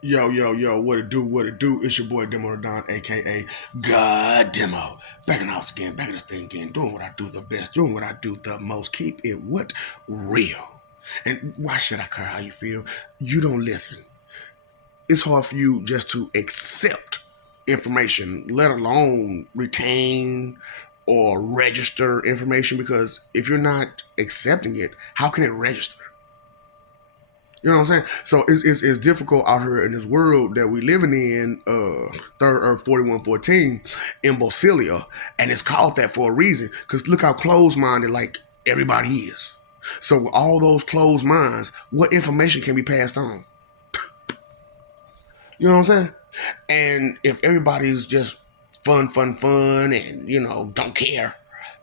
Yo, yo, yo, what it do, what it do? It's your boy Demo Don, aka God Demo. Back in the house again, back in this thing again, doing what I do the best, doing what I do the most. Keep it what? Real. And why should I care how you feel? You don't listen. It's hard for you just to accept information, let alone retain or register information, because if you're not accepting it, how can it register? You know what I'm saying? So it's difficult out here in this world that we living in, third Earth 4114 in Bosilia, and it's called that for a reason. Because look how closed-minded like everybody is. So with all those closed minds, what information can be passed on? You know what I'm saying? And if everybody's just fun, and don't care,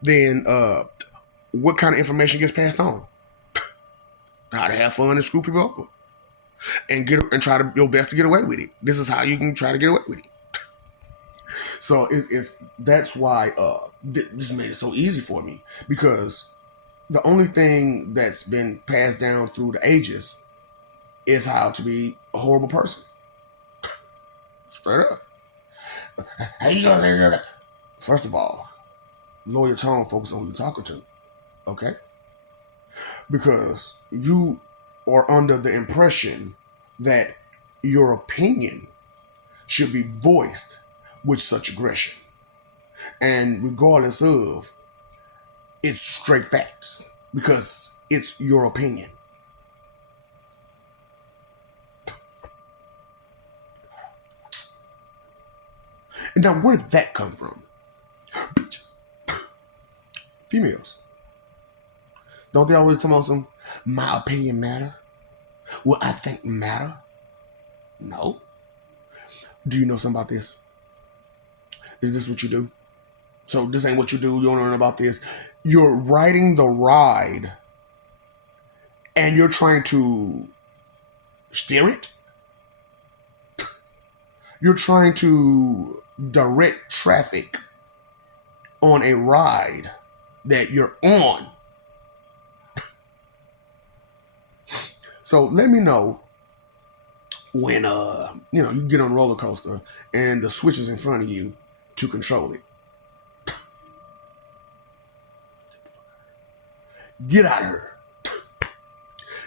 then what kind of information gets passed on? How to have fun and screw people over and try to your best to get away with it. This is how you can try to get away with it. So it's that's why this made it so easy for me, because the only thing that's been passed down through the ages is how to be a horrible person. Straight up. How you gonna say that? First of all, lower your tone, focus on who you're talking to. Okay? Because you are under the impression that your opinion should be voiced with such aggression. And regardless of, it's straight facts because it's your opinion. And now, where did that come from? Bitches. Females. Don't they always tell me some, my opinion matter? What I think matter? No. Do you know something about this? Is this what you do? So this ain't what you do. You don't learn about this. You're riding the ride and you're trying to steer it. You're trying to direct traffic on a ride that you're on. So let me know when you get on a roller coaster and the switch is in front of you to control it. Get out of here.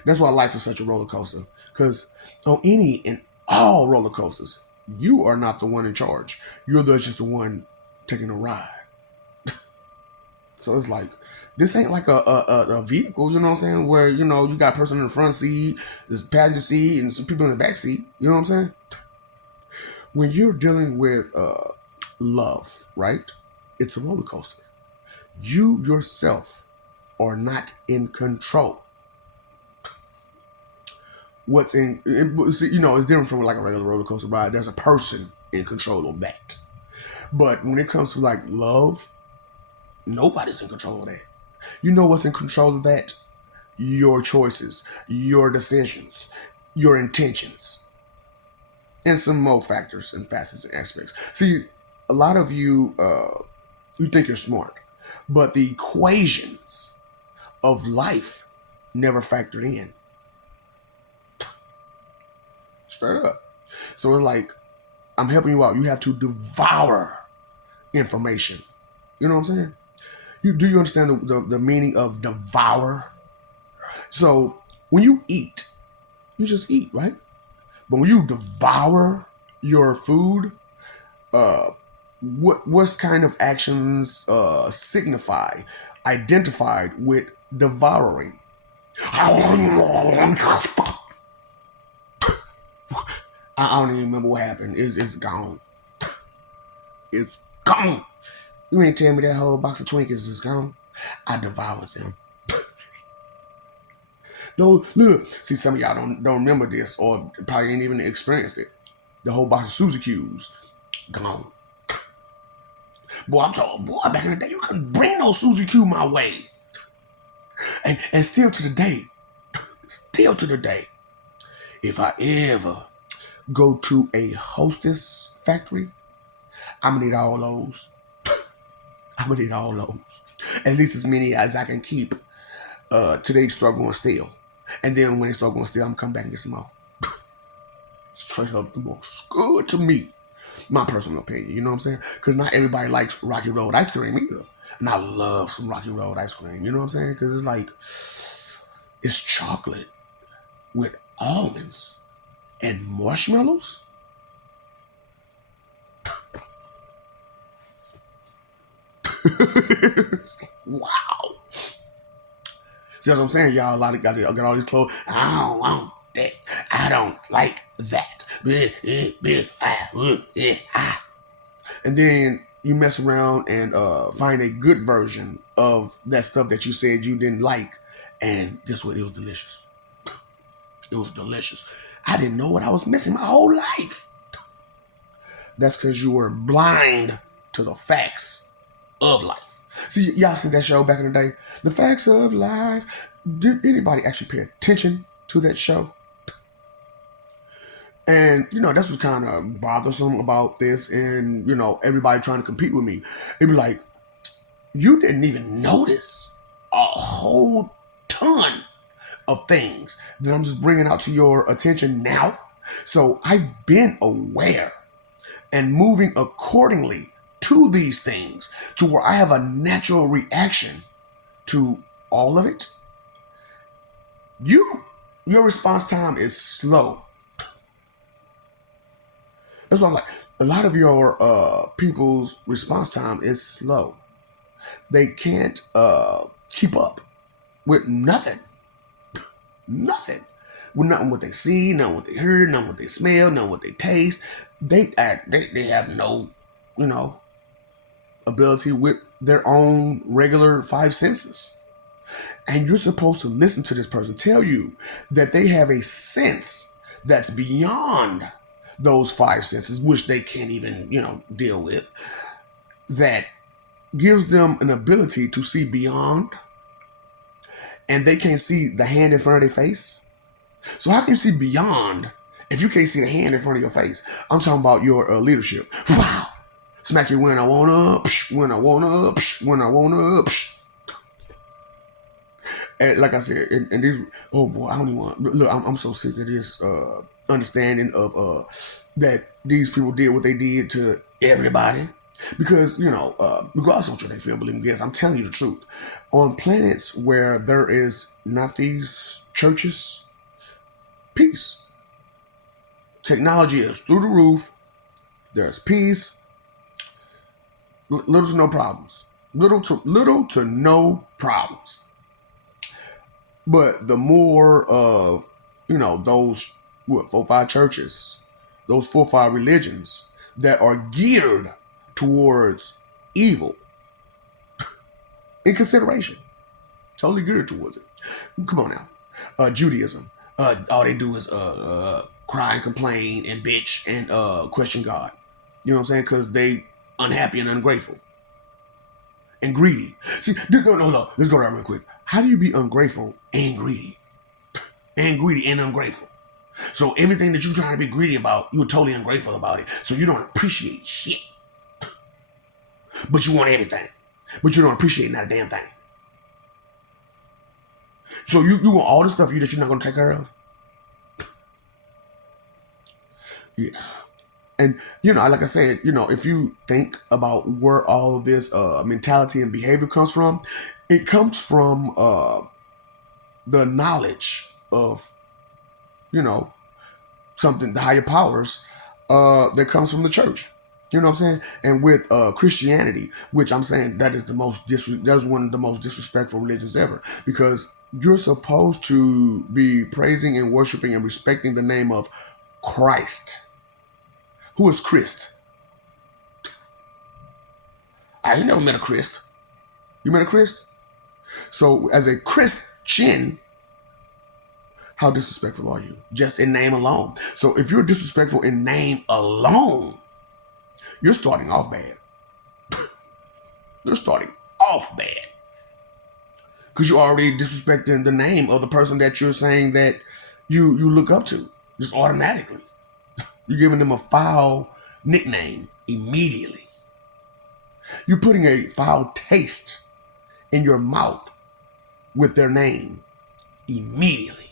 That's why life is such a roller coaster. Because on any and all roller coasters, you are not the one in charge. You're just the one taking a ride. So it's like, this ain't like a vehicle, you know what I'm saying? Where, you got a person in the front seat, there's a passenger seat, and some people in the back seat. You know what I'm saying? When you're dealing with love, right? It's a roller coaster. You yourself are not in control. It's different from like a regular roller coaster ride. There's a person in control of that. But when it comes to like love, nobody's in control of that. You know what's in control of that? Your choices, your decisions, your intentions, and some more factors and facets and aspects. See, a lot of you, you think you're smart, but the equations of life never factored in. Straight up. So it's like, I'm helping you out. You have to devour information. You know what I'm saying? Do you understand the meaning of devour? So when you eat, you just eat, right? But when you devour your food, what kind of actions identified with devouring? I don't even remember what happened. It's gone. It's gone. You ain't tell me that whole box of Twinkies is gone. I devoured them. No, look. See, some of y'all don't remember this, or probably ain't even experienced it. The whole box of Suzy Q's gone. Boy, I'm talking, boy, back in the day, you couldn't bring no Suzy Q my way. And still to the day, if I ever go to a Hostess factory, I'm gonna need all those. I'm gonna need all those. At least as many as I can keep till they start going stale. And then when they start going stale, I'm gonna come back and get some more. Straight up the most good to me. My personal opinion, you know what I'm saying? Because not everybody likes Rocky Road ice cream either. And I love some Rocky Road ice cream, you know what I'm saying? Because it's like, it's chocolate with almonds and marshmallows. Wow. See what I'm saying? Y'all, a lot of guys got all these clothes. I don't want that. I don't like that. And then you mess around and find a good version of that stuff that you said you didn't like. And guess what? It was delicious. It was delicious. I didn't know what I was missing my whole life. That's because you were blind to the facts of life. See, y'all seen that show back in the day? The Facts of Life. Did anybody actually pay attention to that show? And, that's what's kind of bothersome about this. And, everybody trying to compete with me. It'd be like, you didn't even notice a whole ton of things that I'm just bringing out to your attention now. So I've been aware and moving accordingly to these things to where I have a natural reaction to all of it. Your response time is slow. That's why I'm like, a lot of your people's response time is slow. They can't keep up with nothing. Nothing. With nothing what they see, nothing what they heard, nothing what they smell, nothing what they taste. They have no, ability with their own regular five senses. And you're supposed to listen to this person tell you that they have a sense that's beyond those five senses, which they can't even, deal with, that gives them an ability to see beyond, and they can't see the hand in front of their face. So how can you see beyond if you can't see the hand in front of your face? I'm talking about your leadership. Wow. Smack you when I wanna, when I wanna, when I wanna. And like I said, and these, oh boy, I don't even want, look, I'm so sick of this understanding of that these people did what they did to everybody. Because, regardless of what they feel, believe me, guys, I'm telling you the truth. On planets where there is not these churches, peace. Technology is through the roof. There's peace. Little to no problems. Little to no problems. But the more of, those 4 or 5 churches, those 4 or 5 religions that are geared towards evil in consideration, totally geared towards it. Come on now. Judaism. All they do is cry and complain and bitch and question God. You know what I'm saying? Because they unhappy and ungrateful and greedy. See, no. Let's go down real quick. How do you be ungrateful and greedy? And greedy and ungrateful. So everything that you're trying to be greedy about, you're totally ungrateful about it. So you don't appreciate shit. But you want everything. But you don't appreciate not a damn thing. So you want all the stuff that you're not going to take care of? Yeah. And, like I said, if you think about where all of this mentality and behavior comes from, it comes from the knowledge of, something, the higher powers that comes from the church. You know what I'm saying? And with Christianity, which I'm saying that is that's one of the most disrespectful religions ever, because you're supposed to be praising and worshiping and respecting the name of Christ. Who is Christ? I ain't never met a Christ. You met a Christ? So as a Christian, how disrespectful are you? Just in name alone. So if you're disrespectful in name alone, you're starting off bad. You're starting off bad. Because you're already disrespecting the name of the person that you're saying that you look up to. Just automatically. You're giving them a foul nickname immediately. You're putting a foul taste in your mouth with their name immediately.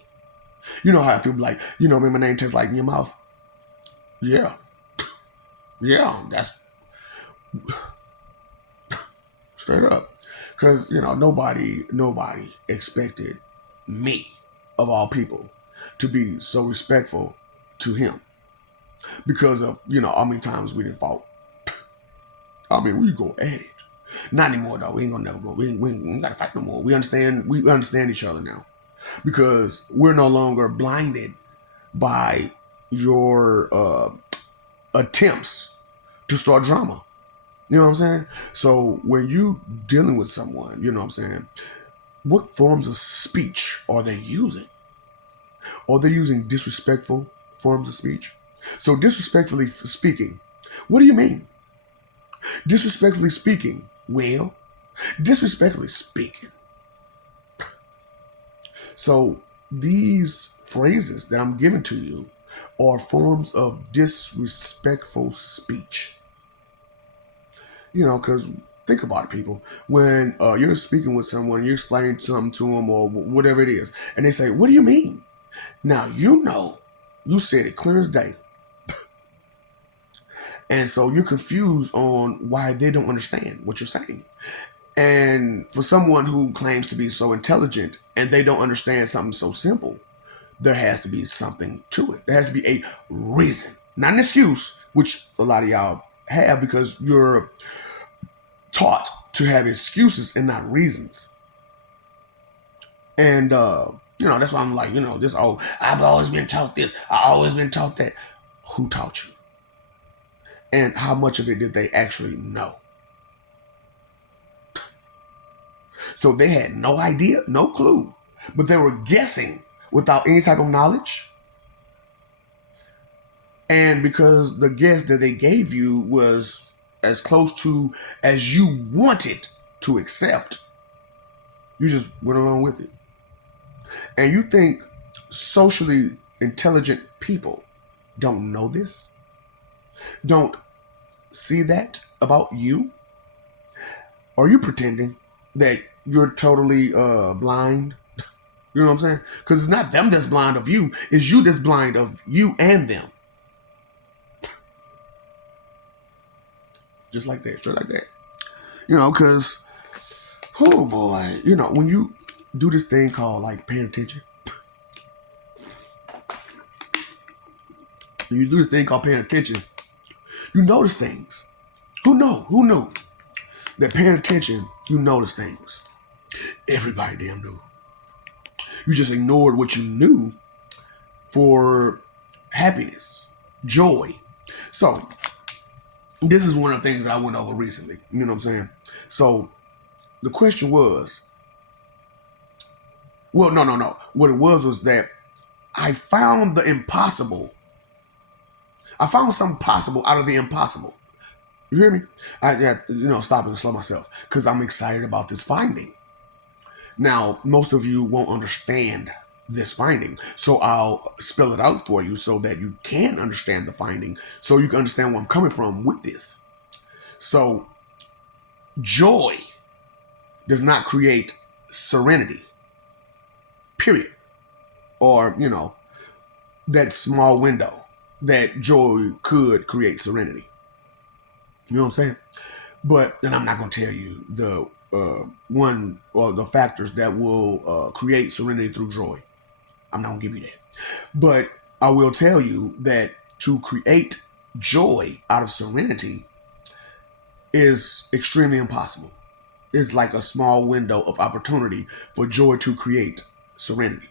You know how people like, man, my name tastes like in your mouth. Yeah. Yeah. That's straight up. Because, nobody expected me, of all people, to be so respectful to him because of, how many times we didn't fought. I mean, we go at it. Not anymore, though. We ain't gonna never go. We ain't gotta fight no more. We understand each other now because we're no longer blinded by your attempts to start drama. You know what I'm saying? So when you dealing with someone, you know what I'm saying, what forms of speech are they using? Are they using disrespectful forms of speech? So disrespectfully speaking, what do you mean? Disrespectfully speaking, well, disrespectfully speaking. So these phrases that I'm giving to you are forms of disrespectful speech. Because think about it, people. When you're speaking with someone, you're explaining something to them or whatever it is, and they say, "What do you mean?" Now you said it clear as day, and so you're confused on why they don't understand what you're saying. And for someone who claims to be so intelligent and they don't understand something so simple, there has to be something to it. There has to be a reason, not an excuse, which a lot of y'all have because you're taught to have excuses and not reasons. And that's why I'm like, this I've always been taught this, I've always been taught that. Who taught you? And how much of it did they actually know? So they had no idea, no clue, but they were guessing without any type of knowledge. And because the guess that they gave you was as close to as you wanted to accept, you just went along with it. And you think socially intelligent people don't know this? Don't see that about you? Are you pretending that you're totally blind? You know what I'm saying? Because it's not them that's blind of you, it's you that's blind of you and them. Just like that, straight like that. Because, oh boy, when you do this thing called like paying attention, when you do this thing called paying attention, you notice things. Who knew that paying attention, you notice things? Everybody damn knew. You just ignored what you knew for happiness, joy. So, this is one of the things that I went over recently. You know what I'm saying? So, the question was, well, no. What it was that I found the impossible. I found something possible out of the impossible. You hear me? I got stop and slow myself because I'm excited about this finding. Now, most of you won't understand this finding, so I'll spell it out for you so that you can understand the finding, so you can understand where I'm coming from with this. So, joy does not create serenity, period. Or, that small window that joy could create serenity. You know what I'm saying? But then I'm not going to tell you the one or the factors that will create serenity through joy. I'm not going to give you that. But I will tell you that to create joy out of serenity is extremely impossible. It's like a small window of opportunity for joy to create serenity.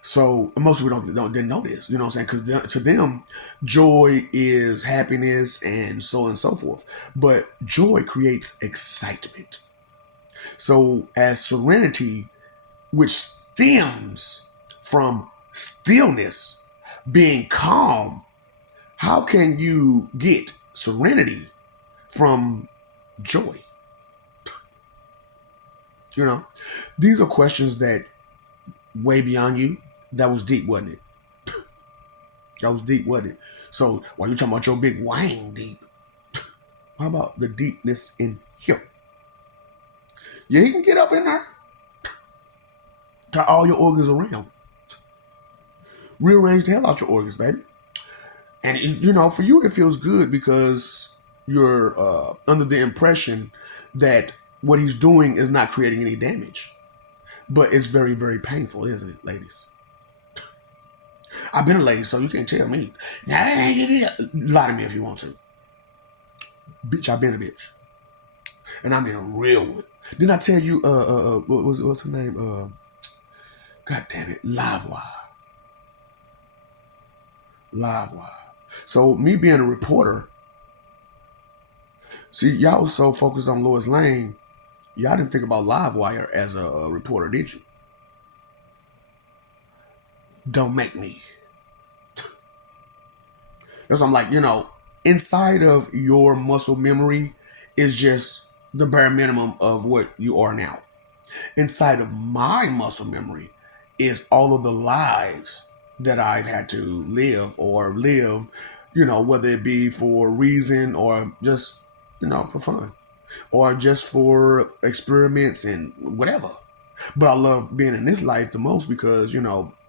So most people didn't know this, you know what I'm saying? Because to them, joy is happiness and so on and so forth. But joy creates excitement. So as serenity, which stems from stillness, being calm, how can you get serenity from joy? These are questions that way beyond you. That was deep, wasn't it? That was deep, wasn't it? So while you're talking about your big wang deep, how about the deepness in here? Yeah, you can get up in there. Turn all your organs around. Rearrange the hell out your organs, baby. And for you, it feels good because you're under the impression that what he's doing is not creating any damage. But it's very, very painful, isn't it, ladies? I've been a lady, so you can't tell me. Lie to me if you want to. Bitch, I've been a bitch. And I mean a real one. Didn't I tell you, what's her name? God damn it, Livewire. Livewire. So me being a reporter, see, y'all was so focused on Lois Lane, y'all didn't think about Livewire as a reporter, did you? Don't make me. That's what I'm like, inside of your muscle memory is just the bare minimum of what you are now. Inside of my muscle memory is all of the lives that I've had to live, whether it be for a reason or just, for fun or just for experiments and whatever. But I love being in this life the most because,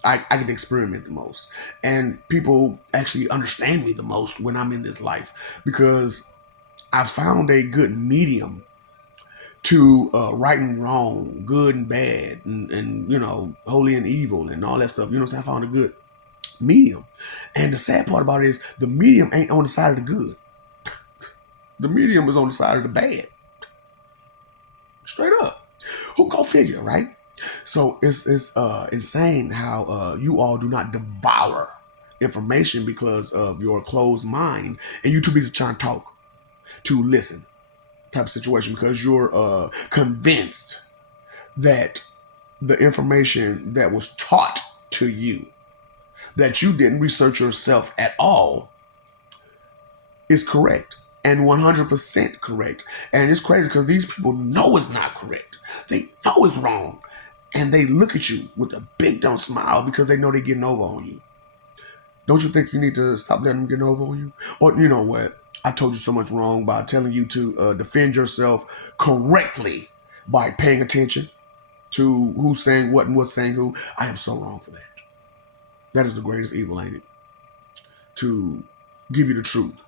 I get to experiment the most. And people actually understand me the most when I'm in this life because I found a good medium to right and wrong, good and bad, and holy and evil and all that stuff. You know what I'm saying? I found a good medium. And the sad part about it is the medium ain't on the side of the good. The medium is on the side of the bad. Straight up. Who go figure, right? So it's insane how you all do not devour information because of your closed mind and you too busy trying to talk to listen type of situation because you're convinced that the information that was taught to you that you didn't research yourself at all is correct and 100% correct. And it's crazy because these people know it's not correct. They know it's wrong. And they look at you with a big dumb smile because they know they're getting over on you. Don't you think you need to stop letting them get over on you? Or you know what? I told you so much wrong by telling you to defend yourself correctly by paying attention to who's saying what and what's saying who. I am so wrong for that. That is the greatest evil, ain't it? To give you the truth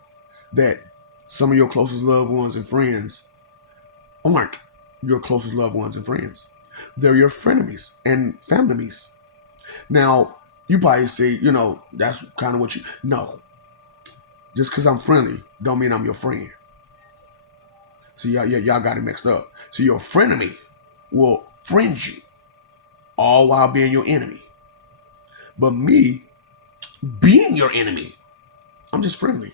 that some of your closest loved ones and friends aren't your closest loved ones and friends. They're your frenemies and families. Now, you probably say, that's kind of what you... No. Just because I'm friendly don't mean I'm your friend. So y'all got it mixed up. So your frenemy will friend you all while being your enemy. But me being your enemy, I'm just friendly.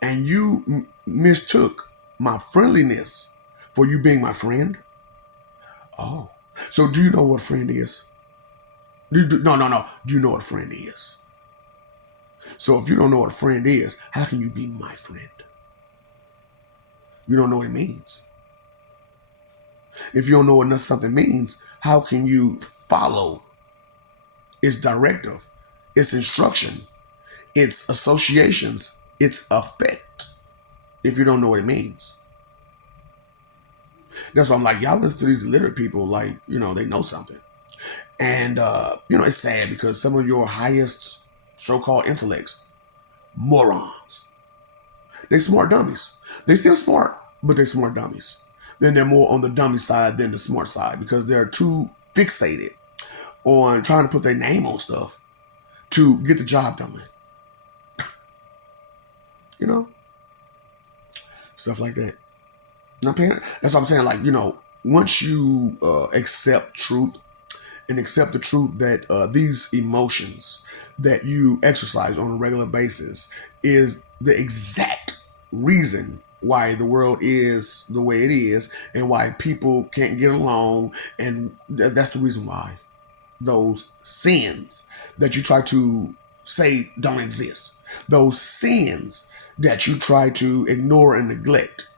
And you mistook my friendliness for you being my friend? Oh. So do you know what a friend is? No. Do you know what a friend is? So if you don't know what a friend is, how can you be my friend? You don't know what it means. If you don't know what something means, how can you follow its directive, its instruction, its associations, its effect, if you don't know what it means? That's why I'm like, y'all listen to these illiterate people like, they know something. And, it's sad because some of your highest so-called intellects, morons. They smart dummies. They still smart, but they smart dummies. Then they're more on the dummy side than the smart side because they're too fixated on trying to put their name on stuff to get the job done. Stuff like that. That's what I'm saying. Like, once you accept truth and accept the truth that these emotions that you exercise on a regular basis is the exact reason why the world is the way it is and why people can't get along, and that's the reason why those sins that you try to say don't exist, those sins that you try to ignore and neglect,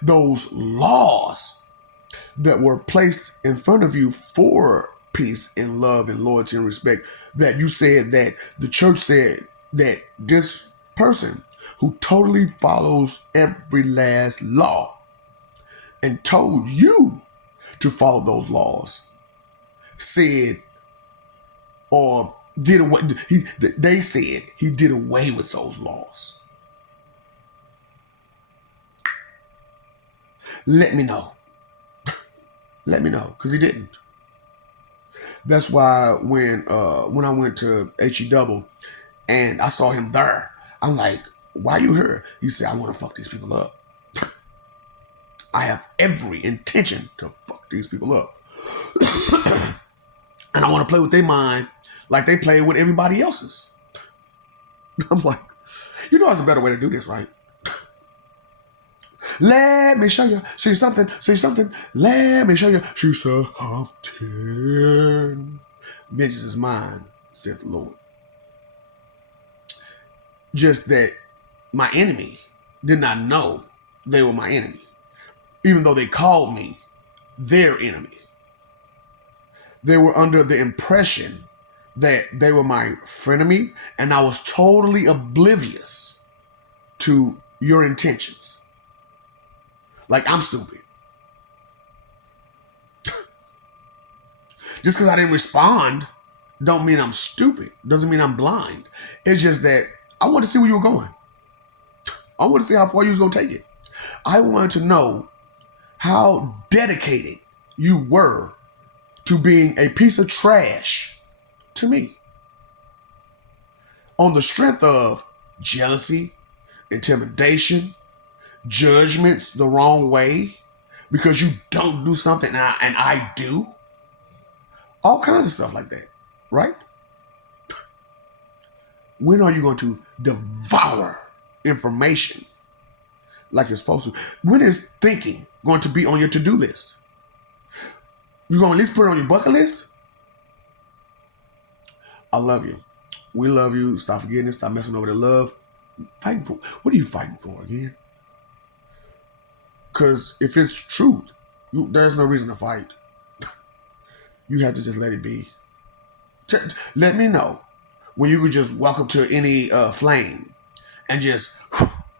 those laws that were placed in front of you for peace and love and loyalty and respect, that you said that the church said that this person who totally follows every last law and told you to follow those laws said or did away. They said he did away with those laws. Let me know. Let me know, because he didn't. That's why when I went to HE and I saw him there, I'm like, why you here? He said, I want to fuck these people up. I have every intention to fuck these people up. And I want to play with their mind like they play with everybody else's. I'm like, you know there's a better way to do this, right? Let me show you. See something. Let me show you. She said, Vengeance is mine, said the Lord. Just that my enemy did not know they were my enemy, even though they called me their enemy. They were under the impression that they were my frenemy, and I was totally oblivious to your intentions. Like I'm stupid. Just because I didn't respond don't mean I'm stupid. Doesn't mean I'm blind. It's just that I wanted to see where you were going. I wanted to see how far you was going to take it. I wanted to know how dedicated you were to being a piece of trash to me. On the strength of jealousy, intimidation, judgments the wrong way because you don't do something and I do. All kinds of stuff like that, right? When are you going to devour information like you're supposed to? When is thinking going to be on your to-do list? You going to at least put it on your bucket list? I love you. We love you. Stop forgetting it. Stop messing over the love. Fighting for what are you fighting for again? Because if it's truth, there's no reason to fight. You have to just let it be. Let me know when you could just walk up to any flame and just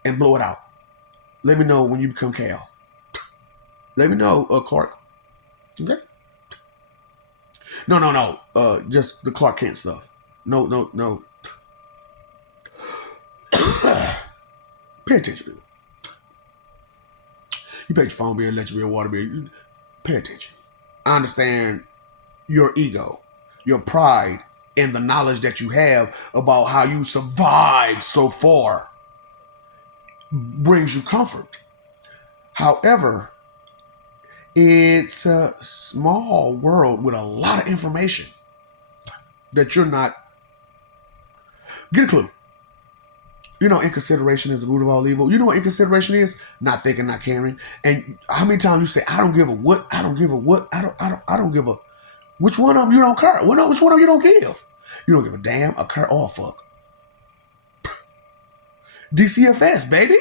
and blow it out. Let me know when you become Cal. Let me know, Clark. Okay? No. Just the Clark Kent stuff. No. Pay attention. You pay your phone bill, electric bill, water bill. Pay attention. I understand your ego, your pride, and the knowledge that you have about how you survived so far brings you comfort. However, it's a small world with a lot of information that you're not. Get a clue. You know, inconsideration is the root of all evil. You know what inconsideration is? Not thinking, not caring. And how many times you say, I don't give a what? I don't give a what? I don't give a. Which one of them you don't care? Well, no, which one of them you don't give? You don't give a damn, a care, or a fuck. DCFS, baby.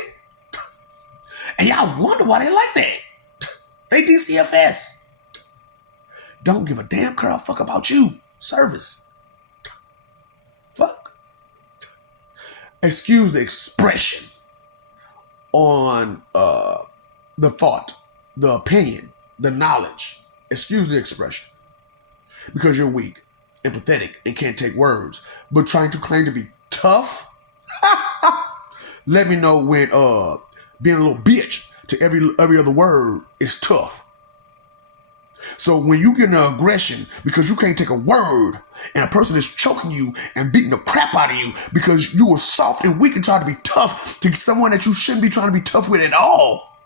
And y'all wonder why they like that. They DCFS. Don't give a damn, care, or fuck about you. Service. Fuck. Excuse the expression on the thought, the opinion, the knowledge. Excuse the expression. Because you're weak and pathetic and can't take words, but trying to claim to be tough. Let me know when being a little bitch to every other word is tough. So when you get an aggression because you can't take a word and a person is choking you and beating the crap out of you because you were soft and weak and trying to be tough to someone that you shouldn't be trying to be tough with at all.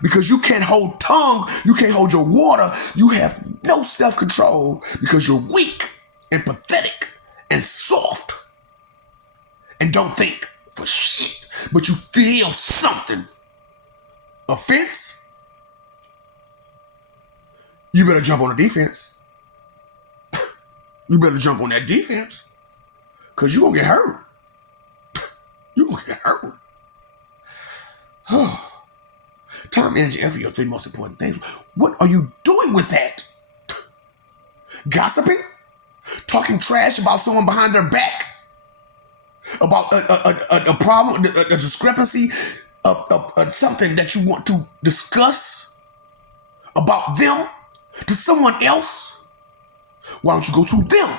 Because you can't hold tongue, you can't hold your water, you have no self-control because you're weak and pathetic and soft and don't think for shit, but you feel something. Offense? You better jump on the defense. You better jump on that defense because you're going to get hurt. You're going to get hurt. Time, energy, effort, your three most important things. What are you doing with that? Gossiping? Talking trash about someone behind their back? About a problem, a discrepancy, something that you want to discuss about them to someone else? Why don't you go to them?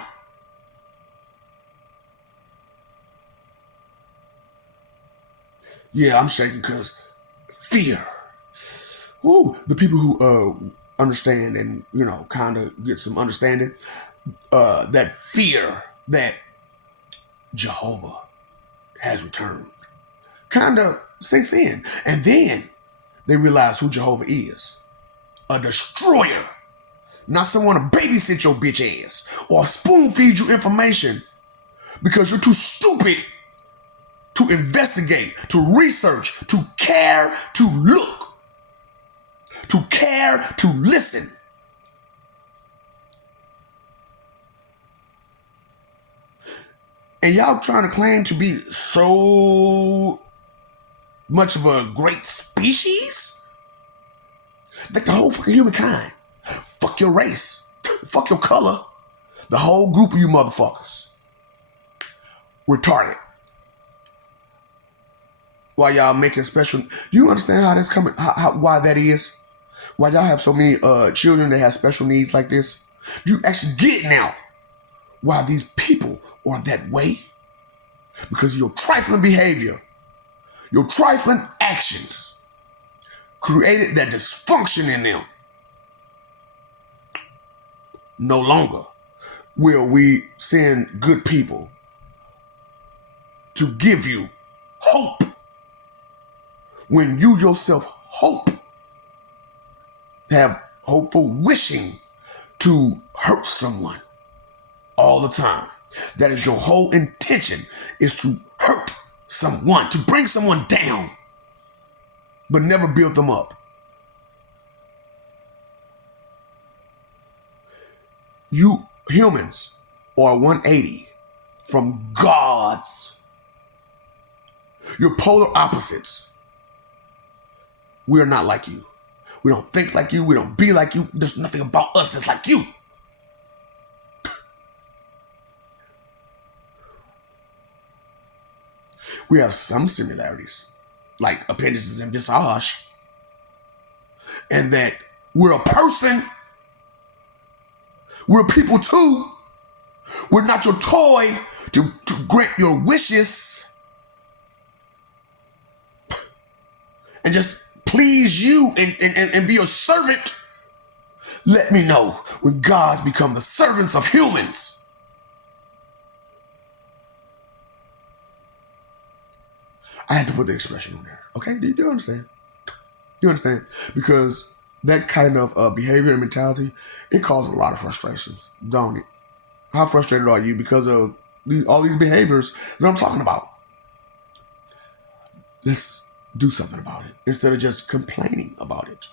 Yeah, I'm shaking because fear. Ooh, the people who understand and kind of get some understanding, that fear that Jehovah has returned kind of sinks in, and then they realize who Jehovah is: a destroyer, not someone to babysit your bitch ass or spoon feed you information because you're too stupid to investigate, to research, to care, to look, to care, to listen. And y'all trying to claim to be so much of a great species? Like the whole fucking humankind. Fuck your race. Fuck your color. The whole group of you motherfuckers. Retarded. Why y'all making special... Do you understand how that's coming? Why that is? Why y'all have so many children that have special needs like this? Do you actually get it now? Why these people are that way? Because of your trifling behavior, your trifling actions created that dysfunction in them. No longer will we send good people to give you hope when you yourself have hopeful wishing to hurt someone all the time. That is your whole intention, is to hurt someone, to bring someone down, but never build them up. You humans are 180 from gods. You're polar opposites. We are not like you. We don't think like you. We don't be like you. There's nothing about us that's like you. We have some similarities, like appendices and visage, and that we're a person. We're people too. We're not your toy to grant your wishes and just please you and be your servant. Let me know when gods become the servants of humans. I had to put the expression on there. Okay, do you understand? You understand? Because that kind of behavior and mentality, it causes a lot of frustrations, don't it? How frustrated are you because of all these behaviors that I'm talking about? Let's do something about it instead of just complaining about it.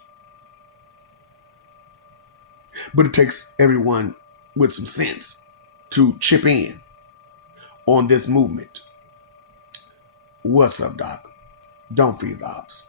But it takes everyone with some sense to chip in on this movement. What's up, Doc? Don't feed the ops.